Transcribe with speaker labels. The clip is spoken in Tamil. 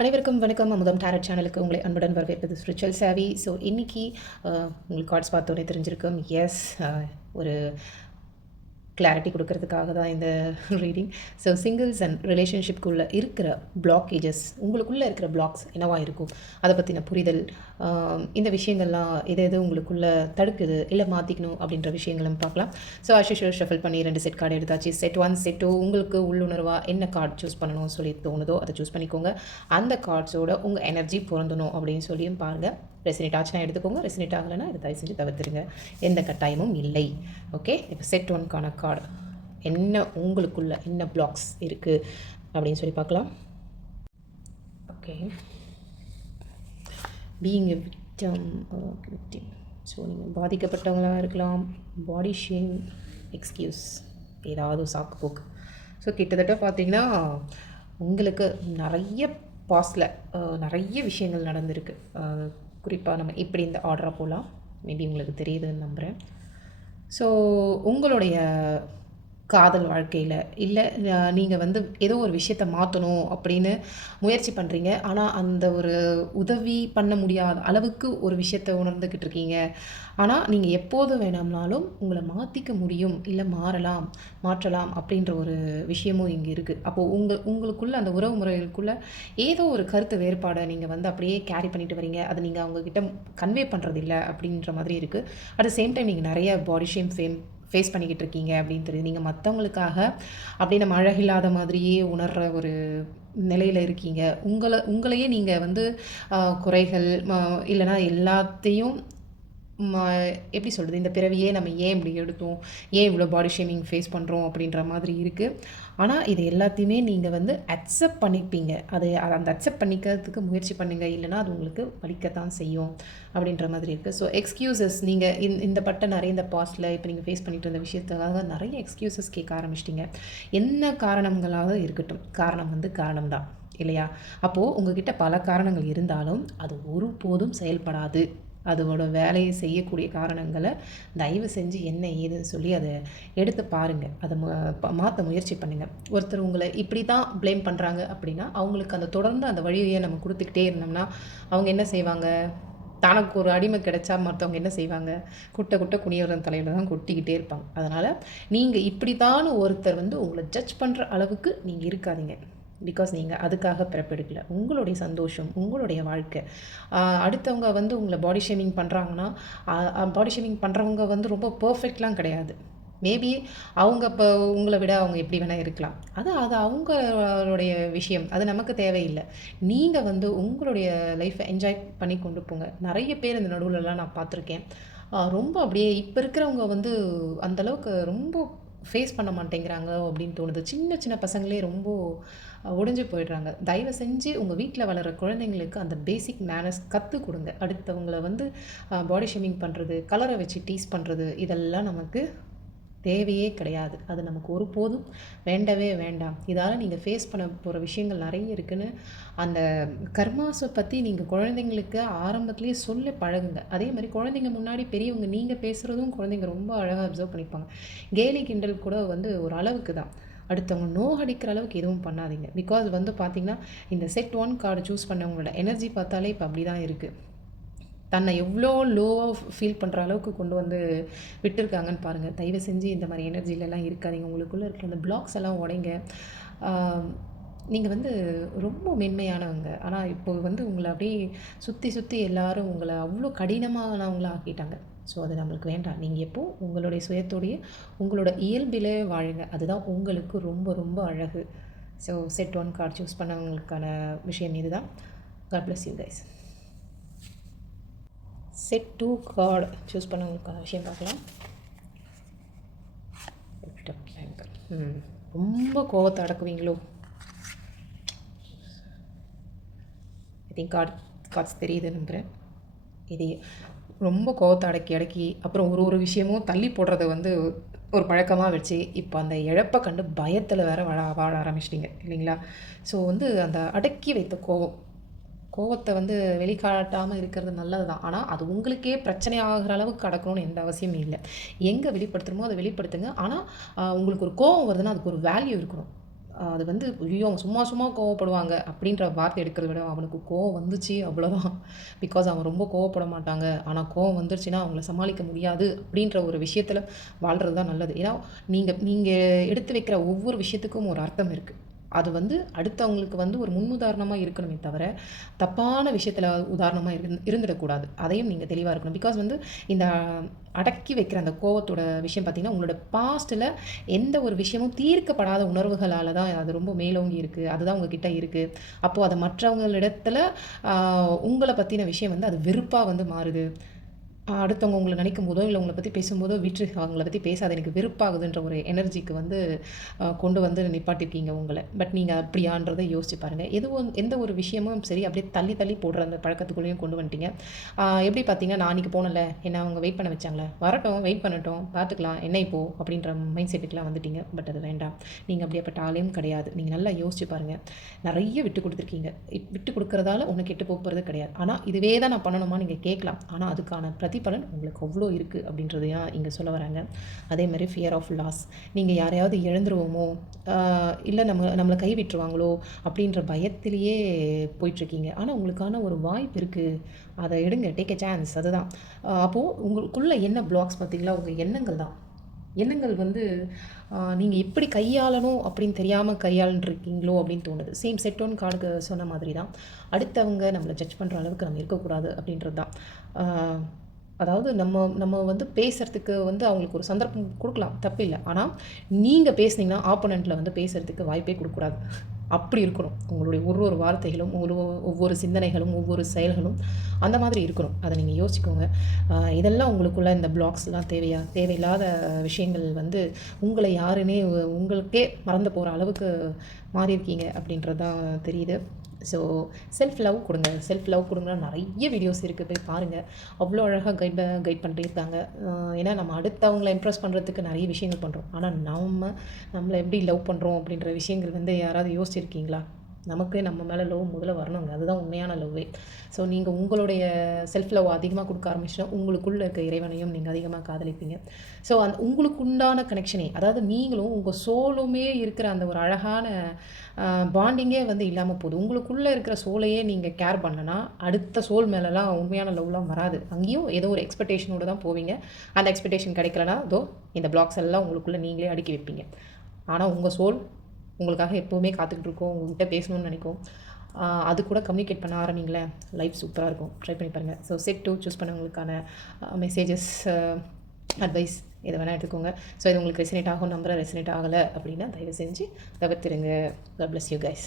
Speaker 1: அனைவருக்கும் வணக்கம். அமுதம் டேரட் சேனலுக்கு உங்களை அன்புடன் வரவேற்பது ஸ்பிரிச்சுவல் சேவி ஸோ இன்றைக்கி உங்களுக்கு கார்ட்ஸ் பார்த்தோன்னே தெரிஞ்சிருக்கும். எஸ் ஒரு கிளாரிட்டி கொடுக்கறதுக்காக தான் இந்த ரீடிங் ஸோ சிங்கிள்ஸ் அண்ட் ரிலேஷன்ஷிப்குள்ளே இருக்கிற பிளாக்கேஜஸ் உங்களுக்குள்ளே இருக்கிற பிளாக்ஸ் என்னவாக இருக்கும்? அதை பற்றின புரிதல் இந்த விஷயங்கள்லாம் எது எது உங்களுக்குள்ளே தடுக்குது இல்லை மாற்றிக்கணும் அப்படின்ற விஷயங்களும் பார்க்கலாம். ஸோ அஷிஷோ ஷஃபில் பண்ணி ரெண்டு செட் கார்டு எடுத்தாச்சு. செட் ஒன் செட் டூ உங்களுக்கு உள்ளுணர்வாக என்ன கார்டு சூஸ் பண்ணணும்னு சொல்லி தோணுதோ அதை சூஸ் பண்ணிக்கோங்க. அந்த கார்ட்ஸோட உங்கள் எனர்ஜி பொருந்தணும் அப்படின்னு சொல்லியும் பாருங்கள் ரெசினேட் ஆச்சுன்னா எடுத்துக்கோங்க. ரெசினேட் ஆகலைன்னா இதை தயவு செஞ்சு தவிர்த்துருங்க எந்த கட்டாயமும் இல்லை. ஓகே இப்போ செட் ஒன்க்கான கார்டு என்ன உங்களுக்குள்ள என்ன பிளாக்ஸ் இருக்குது அப்படின்னு சொல்லி பார்க்கலாம். Okay being a victim victim so நீங்கள் பாதிக்கப்பட்டவங்களாக இருக்கலாம். பாடி ஷேம் எக்ஸ்கியூஸ் ஏதாவது சாக்கு போக்கு ஸோ கிட்டத்தட்ட பார்த்தீங்கன்னா உங்களுக்கு நிறைய பாஸ்டில் நிறைய விஷயங்கள் நடந்திருக்கு. குறிப்பாக நம்ம இப்படி இந்த ஆர்டராக போகலாம் மேபி உங்களுக்கு தெரியுதுன்னு நம்புகிறேன் ஸோ உங்களுடைய காதல் வாழ்க்கையில். இல்லை நீங்கள் வந்து ஏதோ ஒரு விஷயத்த மாற்றணும் அப்படின்னு முயற்சி பண்ணுறீங்க ஆனால் அந்த ஒரு உதவி பண்ண முடியாத அளவுக்கு ஒரு விஷயத்தை உணர்ந்துக்கிட்டு இருக்கீங்க. ஆனால் நீங்கள் எப்போது வேணாம்னாலும் உங்களை மாற்றிக்க முடியும். இல்லை மாறலாம் மாற்றலாம் அப்படின்ற ஒரு விஷயமும் இங்கே இருக்குது அப்போது உங்கள் உங்களுக்குள்ள அந்த உறவு முறைகளுக்குள்ளே ஏதோ ஒரு கருத்து வேறுபாடை நீங்கள் வந்து அப்படியே கேரி பண்ணிட்டு வரீங்க. அதை நீங்கள் அவங்கக்கிட்ட கன்வே பண்ணுறதில்ல அப்படின்ற மாதிரி இருக்குது அட் த சேம் டைம் நீங்கள் நிறைய பாடி ஷேம் ஃபேம் ஃபேஸ் பண்ணிக்கிட்டு இருக்கீங்க அப்படின்னு தெரியுது. நீங்கள் மற்றவங்களுக்காக அப்படியே நம்ம அழகில்லாத மாதிரியே உணர்கிற ஒரு நிலையில் இருக்கீங்க. உங்களை உங்களையே நீங்கள் வந்து குறைகள் இல்லைனா இல்லைன்னா எல்லாத்தையும் எப்படி சொல்கிறது இந்த பிறவியே நம்ம ஏன் இப்படி எடுத்தோம்? ஏன் இவ்வளோ பாடி ஷேமிங் ஃபேஸ் பண்ணுறோம் அப்படின்ற மாதிரி இருக்குது ஆனால் இது எல்லாத்தையுமே நீங்கள் வந்து அக்செப்ட் பண்ணிப்பீங்க. அது அந்த அக்செப்ட் பண்ணிக்கிறதுக்கு முயற்சி பண்ணுங்கள் இல்லைன்னா அது உங்களுக்கு வலிக்கத்தான் செய்யும். அப்படின்ற மாதிரி இருக்குது ஸோ எக்ஸ்கியூசஸ் நீங்கள் இந்த இந்த பட்ட நிறைய இந்த பாஸ்டில் இப்போ நீங்கள் ஃபேஸ் பண்ணிட்டு இருந்த விஷயத்துக்காக நிறைய எக்ஸ்கியூசஸ் கேட்க ஆரம்பிச்சிட்டிங்க. என்ன காரணங்களாக இருக்கட்டும். காரணம் வந்து காரணம் தான். இல்லையா? அப்போது உங்ககிட்ட பல காரணங்கள் இருந்தாலும் அது ஒருபோதும் செயல்படாது. அதோட வேலையை செய்யக்கூடிய காரணங்களை தயவு செஞ்சு என்ன ஏதுன்னு சொல்லி அதை எடுத்து பாருங்கள் அதை மாற்ற முயற்சி பண்ணுங்கள் ஒருத்தர் உங்களை இப்படி தான் ப்ளேம் பண்ணுறாங்க அப்படின்னா அவங்களுக்கு அந்த தொடர்ந்து அந்த வழியை நம்ம கொடுத்துக்கிட்டே இருந்தோம்னா அவங்க என்ன செய்வாங்க? தனக்கு ஒரு அடிமை கிடைச்சா மற்றவங்க என்ன செய்வாங்க? குட்டை குட்டை குனியவரன் தலையில் தான் கொட்டிக்கிட்டே இருப்பாங்க. அதனால் நீங்கள் இப்படி தான் ஒருத்தர் வந்து உங்களை ஜட்ஜ் பண்ணுற அளவுக்கு நீங்கள் இருக்காதீங்க. பிகாஸ் நீங்கள் அதுக்காக பிறப்பெடுக்கல. உங்களுடைய சந்தோஷம் உங்களுடைய வாழ்க்கை. அடுத்தவங்க வந்து உங்களை பாடி ஷேமிங் பண்ணுறாங்கன்னா பாடி ஷேமிங் பண்ணுறவங்க வந்து ரொம்ப பர்ஃபெக்ட்லாம் கிடையாது. மேபி அவங்க இப்போ உங்களை விட அவங்க எப்படி வேணால் இருக்கலாம். அது அது அவங்களுடைய விஷயம். அது நமக்கு தேவையில்லை. நீங்கள் வந்து உங்களுடைய லைஃப்பை என்ஜாய் பண்ணி கொண்டு போங்க. நிறைய பேர் இந்த நடுவுலலாம் நான் பார்த்துருக்கேன். ரொம்ப அப்படியே இப்போ இருக்கிறவங்க வந்து அந்த அளவுக்கு ரொம்ப ஃபேஸ் பண்ண மாட்டேங்கிறாங்க அப்படின்னு தோணுது. சின்ன சின்ன பசங்களே ரொம்ப உடைஞ்சு போயிடுறாங்க. தயவு செஞ்சு உங்கள் வீட்டில் வளர குழந்தைங்களுக்கு அந்த பேசிக் மேனர்ஸ் கற்றுக் கொடுங்க. அடுத்தவங்களை வந்து பாடி ஷேமிங் பண்ணுறது கலரை வச்சு டீஸ் பண்ணுறது இதெல்லாம் நமக்கு தேவையே கிடையாது. அது நமக்கு ஒருபோதும் வேண்டவே வேண்டாம். இதால் நீங்கள் ஃபேஸ் பண்ண போகிற விஷயங்கள் நிறைய இருக்குன்னு அந்த கர்மாஸை பற்றி நீங்கள் குழந்தைங்களுக்கு ஆரம்பத்துலேயே சொல்ல பழகுங்க. அதே மாதிரி குழந்தைங்க முன்னாடி பெரியவங்க நீங்கள் பேசுகிறதும் குழந்தைங்க ரொம்ப அழகாக அப்சர்வ் பண்ணிப்பாங்க. கேலி கிண்டல் கூட வந்து ஒரு அளவுக்கு தான். அடுத்தவங்க நோ அடிக்கிற அளவுக்கு எதுவும் பண்ணாதீங்க. பிகாஸ் வந்து பார்த்தீங்கன்னா இந்த செட் ஒன் கார்டு சூஸ் பண்ணவங்களோட எனர்ஜி பார்த்தாலே இப்போ அப்படி தான் இருக்குது தன்னை எவ்வளோ லோவாக ஃபீல் பண்ணுற அளவுக்கு கொண்டு வந்து விட்டுருக்காங்கன்னு பாருங்கள் தயவு செஞ்சு இந்த மாதிரி எனர்ஜிலலாம் இருக்காதீங்க. உங்களுக்குள்ளே இருக்கிற அந்த பிளாக்ஸ் எல்லாம் உடைங்க. நீங்கள் வந்து ரொம்ப மென்மையானவங்க. ஆனால் இப்போ வந்து உங்களை அப்படியே சுற்றி சுற்றி எல்லோரும் உங்களை அவ்வளோ கடினமானவங்களா ஆக்கிட்டாங்க. ஸோ அது நம்மளுக்கு வேண்டாம். நீங்கள் எப்போது உங்களுடைய சுயத்தோடைய உங்களோட இயல்பிலே வாழுங்க. அதுதான் உங்களுக்கு ரொம்ப ரொம்ப அழகு. So set one card choose பண்ணவங்களுக்கான விஷயம் இதுதான். God bless you guys set two card choose பண்ணவங்களுக்கான விஷயம் பார்க்கலாம். ரொம்ப கோவத்தை அடக்குவீங்களோ? ஐ திங்க் கார்ட் கார்ட்ஸ் தெரியுது நம்புகிறேன் இது ரொம்ப கோவத்தை அடக்கி அடக்கி அப்புறம் ஒரு ஒரு விஷயமும் தள்ளி போடுறத வந்து ஒரு பழக்கமாக வச்சு இப்போ அந்த இழப்பை கண்டு பயத்தில் வேற வாழ வாழ ஆரம்பிச்சிட்டிங்க இல்லைங்களா? ஸோ வந்து அந்த அடக்கி வைத்த கோவம் கோவத்தை வந்து வெளிக்காட்டாமல் இருக்கிறது நல்லது தான் ஆனால் அது உங்களுக்கே பிரச்சனை ஆகிற அளவுக்கு கடக்கணும்னு எந்த அவசியமும் இல்லை. எங்கே வெளிப்படுத்தணுமோ அதை வெளிப்படுத்துங்க. ஆனால் உங்களுக்கு ஒரு கோவம் வருதுன்னா அதுக்கு ஒரு வேல்யூ இருக்கணும். அது வந்து ஐயோ அவங்க சும்மா சும்மா கோவப்படுவாங்க அப்படின்ற வார்த்தை எடுக்கிறத விட அவனுக்கு கோவம் வந்துச்சு அவ்வளோதான் பிகாஸ் அவன் ரொம்ப கோவப்பட மாட்டாங்க. ஆனால் கோவம் வந்துருச்சுன்னா அவங்கள சமாளிக்க முடியாது அப்படின்ற ஒரு விஷயத்தில் வாழ்கிறது தான் நல்லது. ஏன்னா நீங்கள் நீங்கள் எடுத்து வைக்கிற ஒவ்வொரு விஷயத்துக்கும் ஒரு அர்த்தம் இருக்குது அது வந்து அடுத்தவங்களுக்கு வந்து ஒரு முன்னுதாரணமாக இருக்கணுமே தவிர தப்பான விஷயத்தில் உதாரணமாக இருந் இருந்துடக்கூடாது. அதையும் நீங்கள் தெளிவாக இருக்கணும். பிகாஸ் வந்து இந்த அடக்கி வைக்கிற அந்த கோவத்தோட விஷயம் பார்த்தீங்கன்னா உங்களோட பாஸ்ட்டில் எந்த ஒரு விஷயமும் தீர்க்கப்படாத உணர்வுகளால் தான் அது ரொம்ப மேலோங்கி இருக்குது அதுதான் உங்ககிட்ட இருக்குது அப்போது அதை மற்றவங்களிடத்தில் உங்களை பற்றின விஷயம் வந்து அது வெறுப்பாக வந்து மாறுது. அடுத்தவங்க உங்களை நினைக்கும் போதோ இல்லை உங்களை பற்றி பேசும்போதோ விட்டு அவங்கள பற்றி பேசாத எனக்கு வெறுப்பாகுதுன்ற ஒரு எனர்ஜிக்கு வந்து கொண்டு வந்து நிப்பாட்டிருக்கீங்க உங்களை. பட் நீங்கள் அப்படியான்றதை யோசிச்சு பாருங்கள் எதுவும் எந்த ஒரு விஷயமும் சரி அப்படியே தள்ளி தள்ளி போடுற அந்த பழக்கத்துக்குள்ளேயும் கொண்டு வந்துட்டீங்க. எப்படி பார்த்தீங்க நான் அன்றைக்கி போனல என்ன அவங்க வெயிட் பண்ண வச்சாங்களே? வரட்டும் வெயிட் பண்ணட்டும் பார்த்துக்கலாம் என்ன இப்போ? அப்படின்ற மைண்ட் செட்டுக்கெலாம் வந்துட்டீங்க. பட் அது வேண்டாம். நீங்கள் அப்படியேப்பட்ட ஆளையும் கிடையாது. நீங்கள் நல்லா யோசிச்சு பாருங்கள் நிறைய விட்டு கொடுத்துருக்கீங்க. இப்- விட்டு கொடுக்குறதால ஒன்று கெட்டு போகிறது கிடையாது. ஆனால் இதுவே தான் நான் பண்ணணுமா நீங்கள் கேட்கலாம். ஆனால் அதுக்கான பிரதி பிரதிபலன் உங்களுக்கு அவ்வளோ இருக்குது அப்படின்றதையா இங்கே சொல்ல வராங்க. அதே மாதிரி ஃபியர் ஆஃப் லாஸ் நீங்கள் யாரையாவது இழந்துருவோமோ இல்லை நம்ம நம்மளை கை விட்டுருவாங்களோ அப்படின்ற பயத்திலேயே போயிட்டுருக்கீங்க. ஆனால் உங்களுக்கான ஒரு வாய்ப்பு இருக்குது அதை எடுங்க. டேக் எ சான்ஸ் அதுதான். அப்போது உங்களுக்குள்ளே என்ன பிளாக்ஸ் பார்த்தீங்களா? உங்கள் எண்ணங்கள் தான். எண்ணங்கள் வந்து நீங்கள் எப்படி கையாளணும் அப்படின்னு தெரியாமல் கையாளுருக்கீங்களோ அப்படின்னு தோணுது. சேம் செட்டோன் கார்டுக்கு சொன்ன மாதிரி தான் அடுத்தவங்க நம்மளை ஜட்ஜ் பண்ணுற அளவுக்கு நம்ம இருக்கக்கூடாது அப்படின்றது தான் அதாவது நம்ம நம்ம வந்து பேசுகிறதுக்கு வந்து அவங்களுக்கு ஒரு சந்தர்ப்பம் கொடுக்கலாம் தப்பு இல்லை ஆனால் நீங்கள் பேசுனீங்கன்னா ஆப்போனண்ட்டில் வந்து பேசுகிறதுக்கு வாய்ப்பே கொடுக்கக்கூடாது. அப்படி இருக்கணும். உங்களுடைய ஒரு ஒரு வார்த்தைகளும் ஒரு ஒவ்வொரு சிந்தனைகளும் ஒவ்வொரு செயல்களும் அந்த மாதிரி இருக்கணும். அதை நீங்கள் யோசிக்கோங்க. இதெல்லாம் உங்களுக்குள்ள இந்த பிளாக்ஸ்லாம் தேவையா தேவையில்லாத விஷயங்கள் வந்து உங்களை யாருன்னே உங்களுக்கே மறந்து போகிற அளவுக்கு மாறியிருக்கீங்க அப்படின்றது தான் தெரியுது. ஸோ செல்ஃப் லவ் கொடுங்க. செல்ஃப் லவ் கொடுங்க நிறைய வீடியோஸ் இருக்குது போய் பாருங்கள் அவ்வளோ அழகாக கைட் கைட் பண்ணியிருக்காங்க ஏன்னா நம்ம அடுத்தவங்களை இம்ப்ரெஸ் பண்ணுறதுக்கு நிறைய விஷயங்கள் பண்ணுறோம் ஆனால் நம்ம நம்மளை எப்படி லவ் பண்ணுறோம் அப்படின்ற விஷயங்கள் வந்து யாராவது யோசிச்சிருக்கீங்களா? நமக்கு நம்ம மேலே லவ் முதல்ல வரணுங்க. அதுதான் உண்மையான லவ்வே ஸோ நீங்கள் உங்களுடைய செல்ஃப் லவ் அதிகமாக கொடுக்க ஆரம்பிச்சுன்னா உங்களுக்குள்ளே இருக்க இறைவனையும் நீங்கள் அதிகமாக காதலிப்பீங்க. ஸோ அந்த உங்களுக்கு உண்டான கனெக்ஷனே அதாவது நீங்களும் உங்கள் சோலுமே இருக்கிற அந்த ஒரு அழகான பாண்டிங்கே வந்து இல்லாமல் போகுது உங்களுக்குள்ளே இருக்கிற சோலையே நீங்கள் கேர் பண்ணனா அடுத்த சோல் மேலெலாம் உண்மையான லவ்லாம் வராது. அங்கேயும் ஏதோ ஒரு எக்ஸ்பெக்டேஷனோடு தான் போவீங்க. அந்த எக்ஸ்பெக்டேஷன் கிடைக்கலனா தோ இந்த பிளாக்ஸ் எல்லாம் உங்களுக்குள்ளே நீங்களே அடுக்கி வைப்பீங்க. ஆனால் உங்கள் சோல் உங்களுக்காக எப்போவுமே காத்துக்கிட்டு இருக்கோம் உங்கள்கிட்ட பேசணும்னு நினைக்கும். அது கூட கம்யூனிகேட் பண்ண ஆரம்பிங்களேன் லைஃப் சூப்பராக இருக்கும். ட்ரை பண்ணி பாருங்கள் ஸோ செட் டூ சூஸ் பண்ணவங்களுக்கான மெசேஜஸ் அட்வைஸ் எதை வேணால் எடுத்துக்கோங்க. ஸோ இது உங்களுக்கு ரெசினேட் ஆகும் நம்பரை ரெசினேட் ஆகலை அப்படின்னா தயவு செஞ்சு தவிர்த்துருங்க. Plus you guys